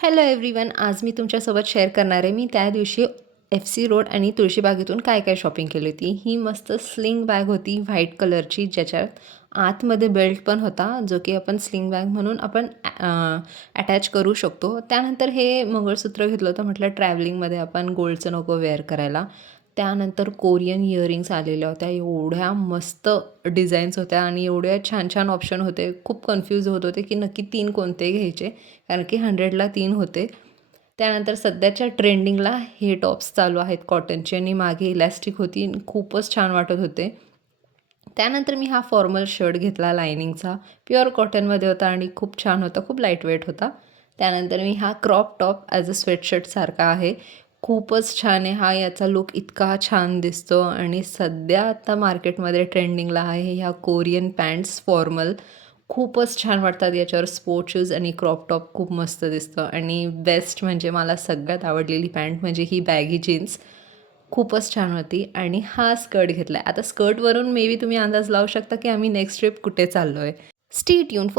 Hello everyone. आज मी तुमच्यासोबत share करणार आहे मी त्या दिवशी FC रोड आणि तुळशीबागेतून काय काय शॉपिंग केली होती. ही मस्त स्लिंग बॅग होती व्हाईट कलरची, ज्याच्यात आतमध्ये बेल्ट पण होता, जो की आपण स्लिंग बॅग म्हणून आपण अटॅच करू शकतो. त्यानंतर हे मंगळसूत्र घेतलं होतं, म्हटलं ट्रॅव्हलिंगमध्ये आपण गोल्डचं नको वेअर करायला. त्यानंतर कोरियन इयरिंग्स आलेल्या होत्या, एवढ्या मस्त डिझाईन्स होत्या आणि एवढ्या छान छान ऑप्शन होते. खूप कन्फ्यूज होत होते की नक्की 3 कोणते घ्यायचे, कारण की 100ला 3 होते. त्यानंतर सध्याच्या ट्रेंडिंगला हे टॉप्स चालू आहेत कॉटनचे आणि मागे इलॅस्टिक होती, खूपच छान वाटत होते. त्यानंतर मी हा फॉर्मल शर्ट घेतला लायनिंगचा, प्युअर कॉटनमध्ये होता आणि खूप छान होता, खूप लाईटवेट होता. त्यानंतर मी हा क्रॉप टॉप ॲज अ स्वेटशर्टसारखा आहे, खूपच छान आहे हा. याचा लुक इतका छान दिसतो आणि सध्या आता मार्केटमध्ये ट्रेंडिंगला आहे ह्या कोरियन पॅन्ट्स फॉर्मल. खूपच छान वाटतात याच्यावर स्पोर्ट शूज आणि क्रॉप टॉप, खूप मस्त दिसतं. आणि बेस्ट म्हणजे मला सगळ्यात आवडलेली पॅन्ट म्हणजे ही बॅगी जीन्स, खूपच छान होती. आणि हा स्कर्ट घेतला आहे. आता स्कर्टवरून मे बी तुम्ही अंदाज लावू शकता की आम्ही नेक्स्ट ट्रिप कुठे चाललो आहे. Stay tune for